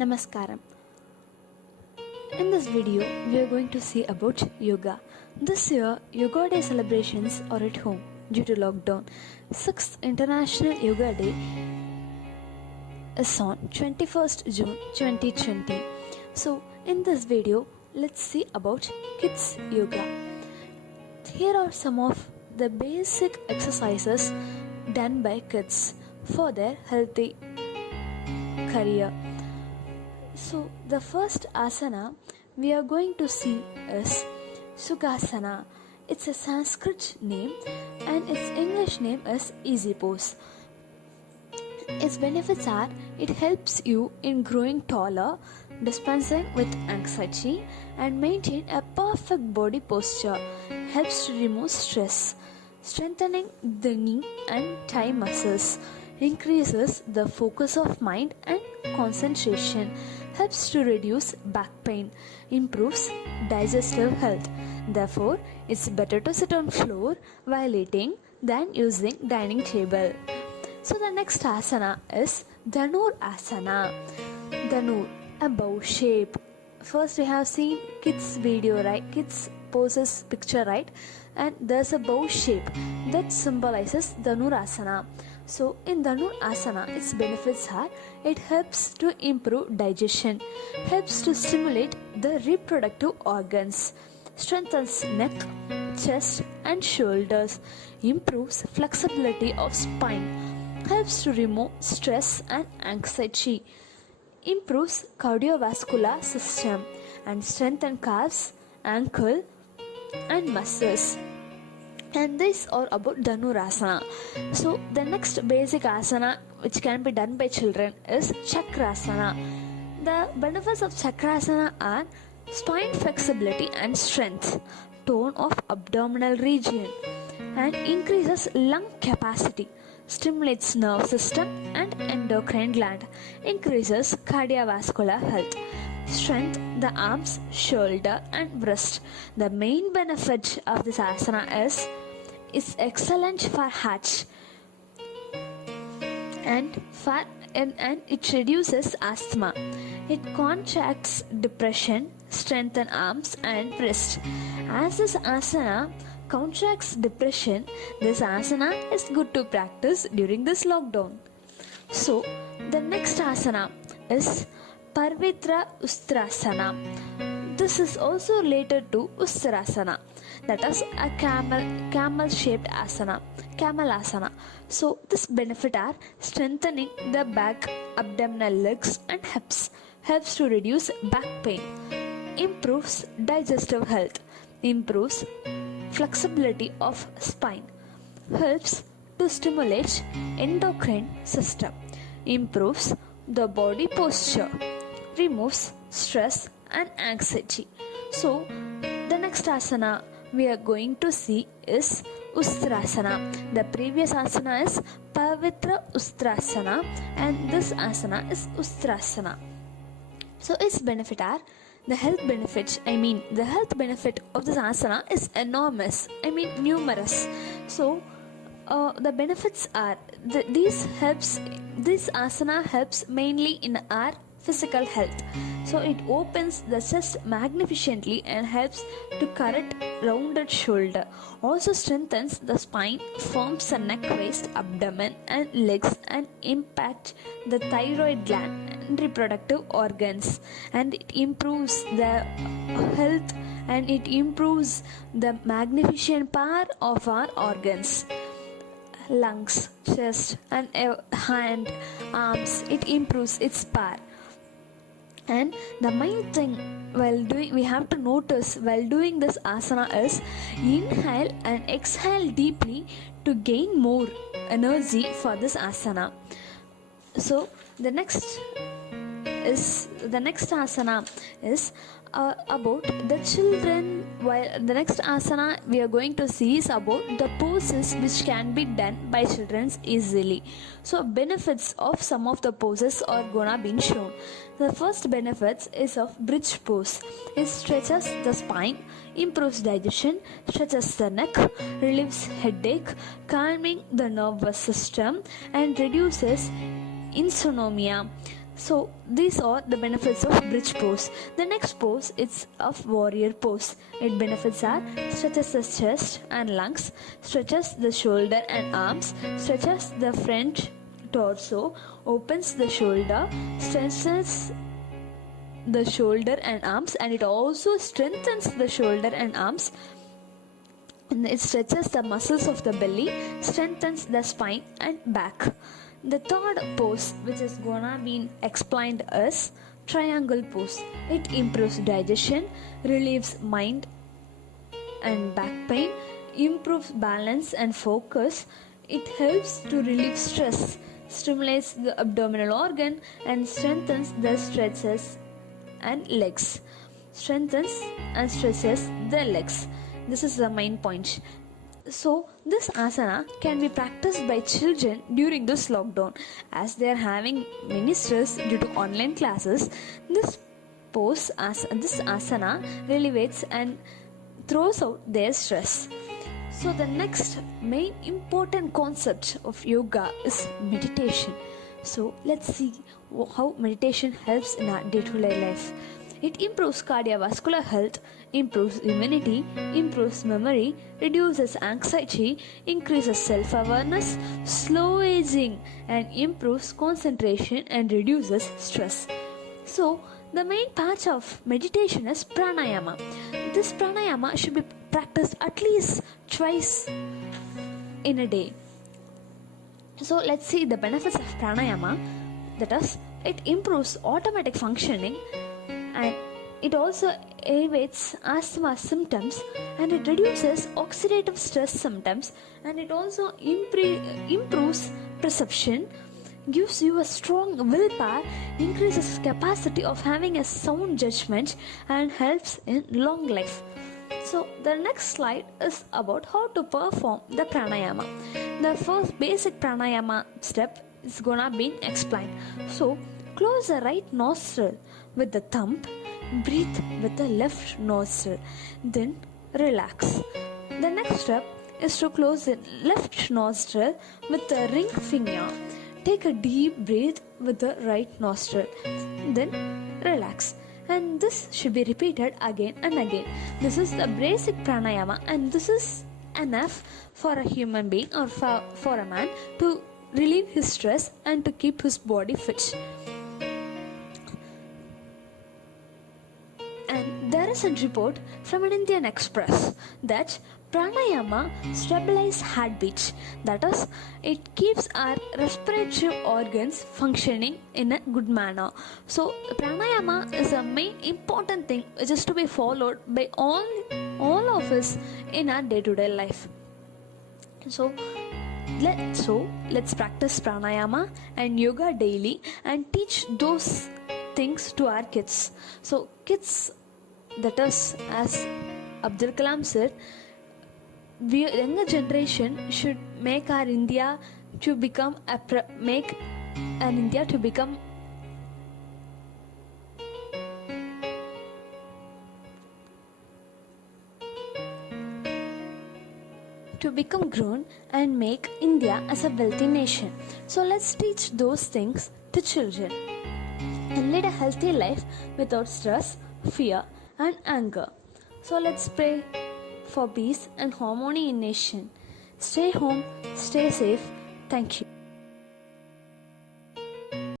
Namaskaram. In this video, we are going to see about yoga. This year, Yoga Day celebrations are at home due to lockdown. 6th International Yoga Day is on 21st June 2020. So, in this video, let's see about kids yoga. Here are some of the basic exercises done by kids for their healthy career. So the first asana we are going to see is Sukhasana. It's a Sanskrit name and its English name is easy pose. Its benefits are it helps you in growing taller, dispensing with anxiety and maintain a perfect body posture, helps to remove stress, strengthening the knee and thigh muscles, increases the focus of mind and concentration, helps to reduce back pain, improves digestive health. Therefore, it's better to sit on floor while eating than using dining table. So the next asana is Dhanur Asana. Dhanur, a bow shape. First we have seen kids video, right? Kids poses picture, right? And there's a bow shape that symbolizes Dhanur Asana. So in Dhanur Asana, its benefits are it helps to improve digestion, helps to stimulate the reproductive organs, strengthens neck, chest and shoulders, improves flexibility of spine, helps to remove stress and anxiety, improves cardiovascular system and strengthen calves, ankle and muscles. And these are about Dhanurasana. So the next basic asana which can be done by children is Chakrasana. The benefits of Chakrasana are spine flexibility and strength, tone of abdominal region, and increases lung capacity, stimulates nerve system and endocrine gland, increases cardiovascular health, strength the arms, shoulder and wrist. The main benefit of this asana is it's excellent for heart and it reduces asthma. It contracts depression, strengthens arms and wrist. As this asana contracts depression, this asana is good to practice during this lockdown. So the next asana is Parvitra Ustrasana. This is also related to Ustrasana, that is a camel shaped asana, camel asana. So this benefit are strengthening the back, abdominal, legs and hips, helps to reduce back pain, improves digestive health, improves flexibility of spine, helps to stimulate endocrine system, improves the body posture, removes stress and anxiety. So the next asana we are going to see is Ustrasana. The previous asana is Pavitra Ustrasana and this asana is Ustrasana. So its benefit are the health benefit of this asana is enormous, numerous. So the benefits are this asana helps mainly in our physical health. So it opens the chest magnificently and helps to correct rounded shoulder. Also strengthens the spine, forms the neck, waist, abdomen and legs and impact the thyroid gland and reproductive organs. And it improves the health and it improves the magnificent power of our organs. Lungs, chest and hand, arms, it improves its power. And the main thing we have to notice while doing this asana is inhale and exhale deeply to gain more energy for this asana. So the next asana is about the children. While the next asana we are going to see is about the poses which can be done by children easily. So benefits of some of the poses are gonna be shown. The first benefits is of bridge pose. It stretches the spine, improves digestion, stretches the neck, relieves headache, calming the nervous system and reduces insomnia. So these are the benefits of bridge pose. The next pose is of warrior pose. Its benefits are stretches the chest and lungs, stretches the shoulder and arms, stretches the front torso, opens the shoulder, strengthens the shoulder and arms, and it also strengthens the shoulder and arms. And it stretches the muscles of the belly, strengthens the spine and back. The third pose, which is gonna be explained as triangle pose. It improves digestion, relieves mind and back pain, improves balance and focus. It helps to relieve stress, stimulates the abdominal organ, and strengthens the stretches and legs. Strengthens and stretches the legs. This is the main point. So this asana can be practiced by children during this lockdown, as they are having many stress due to online classes. This this asana relieves and throws out their stress. So the next main important concept of yoga is meditation. So let's see how meditation helps in our day-to-day life. It improves cardiovascular health, improves immunity, improves memory, reduces anxiety, increases self-awareness, slow aging, and improves concentration and reduces stress. So the main part of meditation is pranayama. This pranayama should be practiced at least twice in a day. So let's see the benefits of pranayama. That is, it improves automatic functioning, and it also alleviates asthma symptoms, and it reduces oxidative stress symptoms, and it also improves perception, gives you a strong willpower, increases capacity of having a sound judgment, and helps in long life. So the next slide is about how to perform the pranayama. The first basic pranayama step is gonna be explained. So close the right nostril with the thumb, breathe with the left nostril, then relax. The next step is to close the left nostril with the ring finger. Take a deep breath with the right nostril, then relax. And this should be repeated again and again. This is the basic pranayama, and this is enough for a human being or for a man to relieve his stress and to keep his body fit. And there is a report from an Indian Express that pranayama stabilizes heartbeat. That is, it keeps our respiratory organs functioning in a good manner. So pranayama is a main important thing which is to be followed by all of us in our day-to-day life. So let's practice pranayama and yoga daily and teach those things to our kids. So kids, that is, as Abdul Kalam said, we younger generation should make our India to become make an India to become grown and make India as a wealthy nation. So let's teach those things to children and lead a healthy life without stress, fear and anger. So let's pray for peace and harmony in nation. Stay home, stay safe. Thank you.